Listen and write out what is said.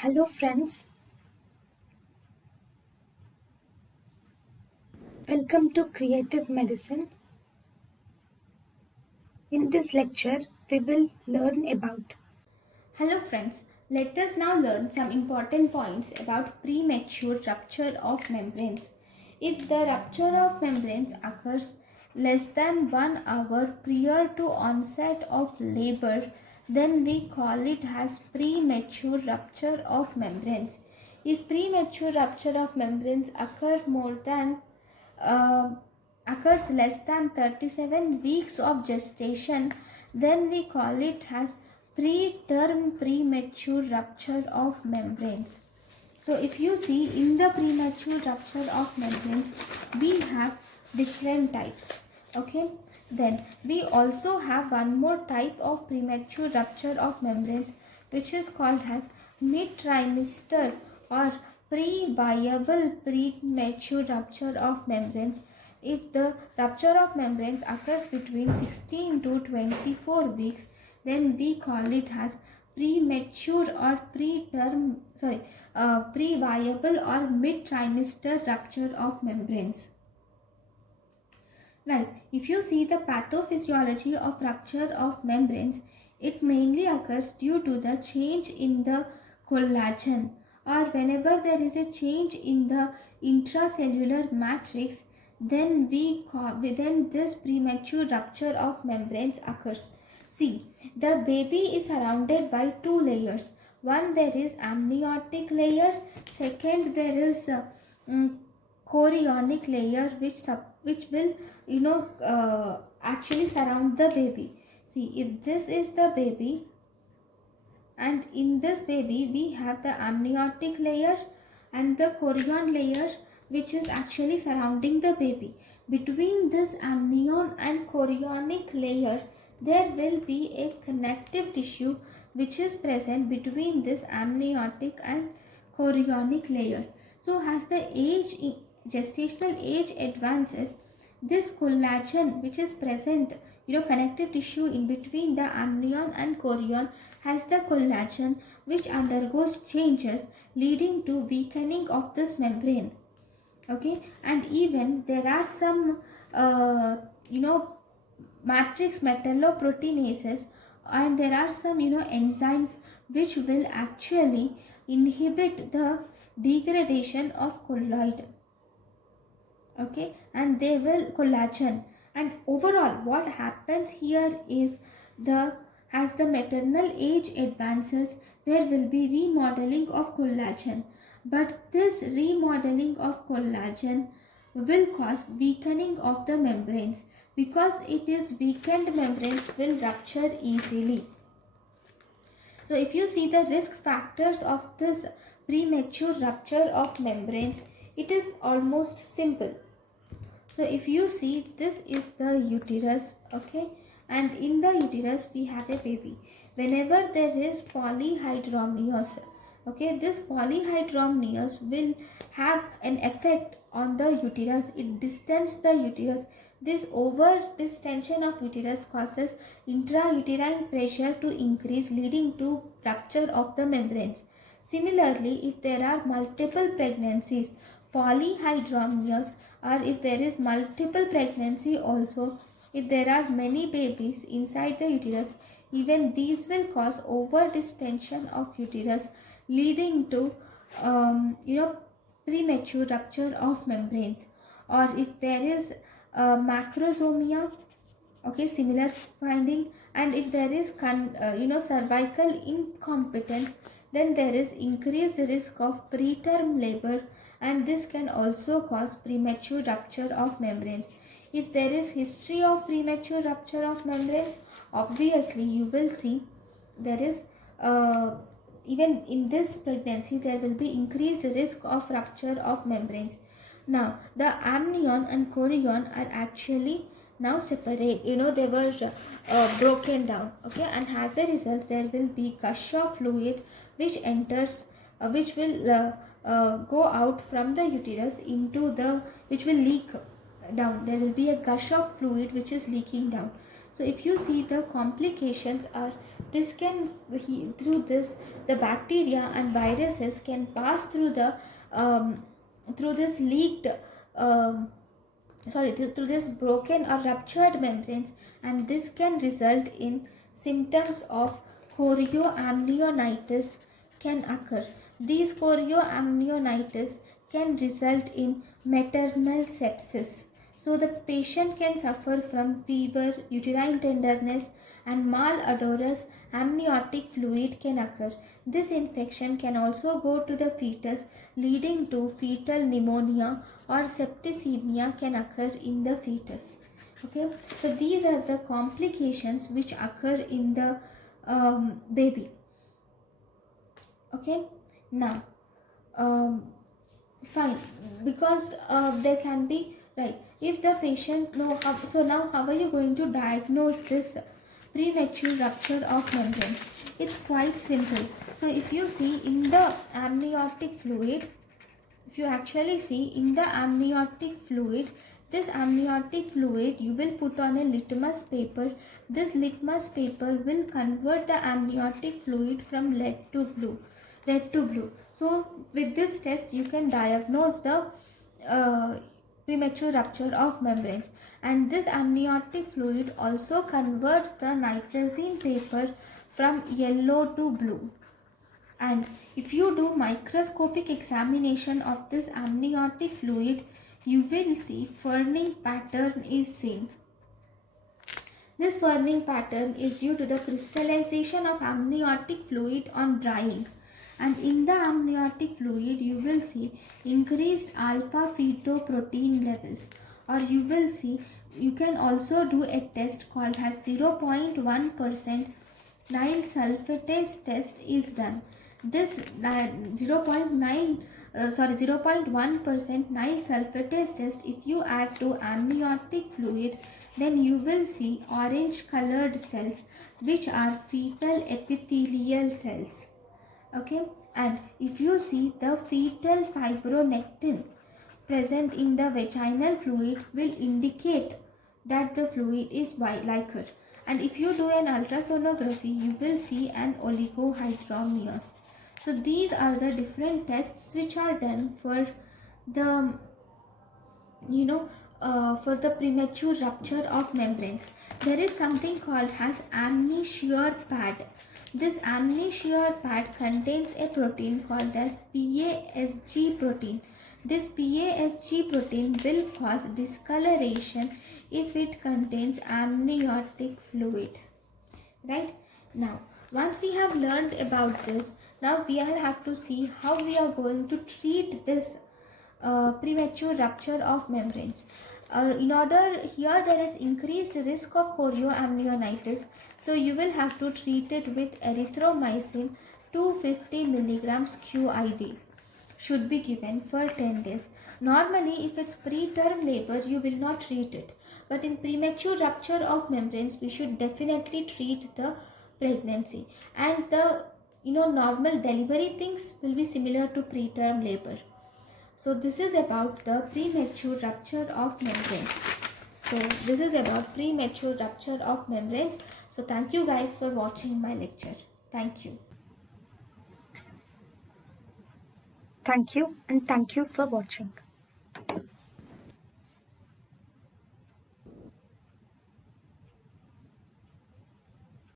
Hello friends, welcome to Creative Medicine. In this lecture, we will learn about. Hello friends, let us now learn some important points about premature rupture of membranes. If the rupture of membranes occurs less than 1 hour prior to onset of labor, then we call it as premature rupture of membranes. If premature rupture of membranes uh, occurs less than 37 weeks of gestation, then we call it as preterm premature rupture of membranes. So if you see in the premature rupture of membranes, we have different types. Okay, then we also have one more type of premature rupture of membranes, which is called as mid-trimester or pre-viable premature rupture of membranes. If the rupture of membranes occurs between 16 to 24 weeks, then we call it as premature or pre-viable or mid-trimester rupture of membranes. Right, if you see the pathophysiology of rupture of membranes, it mainly occurs due to the change in the collagen, or whenever there is a change in the intracellular matrix, then then this premature rupture of membranes occurs. See, the baby is surrounded by two layers. One, there is amniotic layer. Second, there is mm, chorionic layer, which will actually surround the baby. See, if this is the baby, and in this baby we have the amniotic layer and the chorion layer, which is actually surrounding the baby. Between this amnion and chorionic layer, there will be a connective tissue which is present between this amniotic and chorionic layer. So as the gestational age advances, this collagen which is present, connective tissue in between the amnion and chorion, has the collagen which undergoes changes leading to weakening of this membrane. Okay, and even there are some uh, you know matrix metalloproteinases, and there are some enzymes which will actually inhibit the degradation of colloid. Okay, and they will collagen. And overall what happens here is, the as the maternal age advances, there will be remodeling of collagen, but this remodeling of collagen will cause weakening of the membranes. Because it is weakened, membranes will rupture easily. So if you see the risk factors of this premature rupture of membranes, it is almost simple. So if you see, this is the uterus, okay, and in the uterus we have a baby. Whenever there is polyhydramnios, okay, this polyhydramnios will have an effect on the uterus. It distends the uterus. This over distension of uterus causes intrauterine pressure to increase, leading to rupture of the membranes. Similarly, if there are multiple pregnancies, polyhydramnios, or if there is multiple pregnancy also, if there are many babies inside the uterus, even these will cause over distension of uterus, leading to premature rupture of membranes. Or if there is macrosomia, okay, similar finding. And if there is cervical incompetence, then there is increased risk of preterm labor, and this can also cause premature rupture of membranes. If there is history of premature rupture of membranes, obviously you will see there is even in this pregnancy there will be increased risk of rupture of membranes. Now the amnion and chorion are actually now separate, they were broken down, okay, and as a result there will be gush of fluid which enters, which will go out from the uterus into the, which will leak down. There will be a gush of fluid which is leaking down. So if you see, the complications are this can through this the bacteria and viruses can pass through the through this leaked through this broken or ruptured membranes, and this can result in symptoms of chorioamnionitis can occur. These chorioamnionitis can result in maternal sepsis. So the patient can suffer from fever, uterine tenderness, and malodorous amniotic fluid can occur. This infection can also go to the fetus, leading to fetal pneumonia, or septicemia can occur in the fetus. Okay, so these are the complications which occur in the baby. Okay, now fine, because there can be, right, if the patient know how, so now how are you going to diagnose this premature rupture of membranes? It's quite simple. So if you see in the amniotic fluid, if you actually see in the amniotic fluid, this amniotic fluid you will put on a litmus paper. This litmus paper will convert the amniotic fluid from red to blue. So with this test you can diagnose the premature rupture of membranes. And this amniotic fluid also converts the nitrazine paper from yellow to blue. And if you do microscopic examination of this amniotic fluid, you will see ferning pattern is seen. This ferning pattern is due to the crystallization of amniotic fluid on drying. And in the amniotic fluid, you will see increased alpha fetoprotein levels. Or you will see, you can also do a test called as 0.1% Nile sulfatase test is done. This 0.1% Nile sulfatase test, if you add to amniotic fluid, then you will see orange colored cells which are fetal epithelial cells. Okay, and if you see the fetal fibronectin present in the vaginal fluid will indicate that the fluid is liquor. And if you do an ultrasonography, you will see an oligohydramnios. So these are the different tests which are done for the for the premature rupture of membranes. There is something called as amniocure pad. This amniocure pad contains a protein called as PASG protein. This PASG protein will cause discoloration if it contains amniotic fluid. Right? Now, once we have learned about this, now we will have to see how we are going to treat this premature rupture of membranes. In order, here there is increased risk of chorioamnionitis, so you will have to treat it with erythromycin 250 milligrams QID should be given for 10 days. Normally, if it's preterm labor, you will not treat it. But in premature rupture of membranes, we should definitely treat the pregnancy. And the normal delivery things will be similar to preterm labor. So this is about the premature rupture of membranes. So thank you guys for watching my lecture. Thank you. Thank you, and thank you for watching.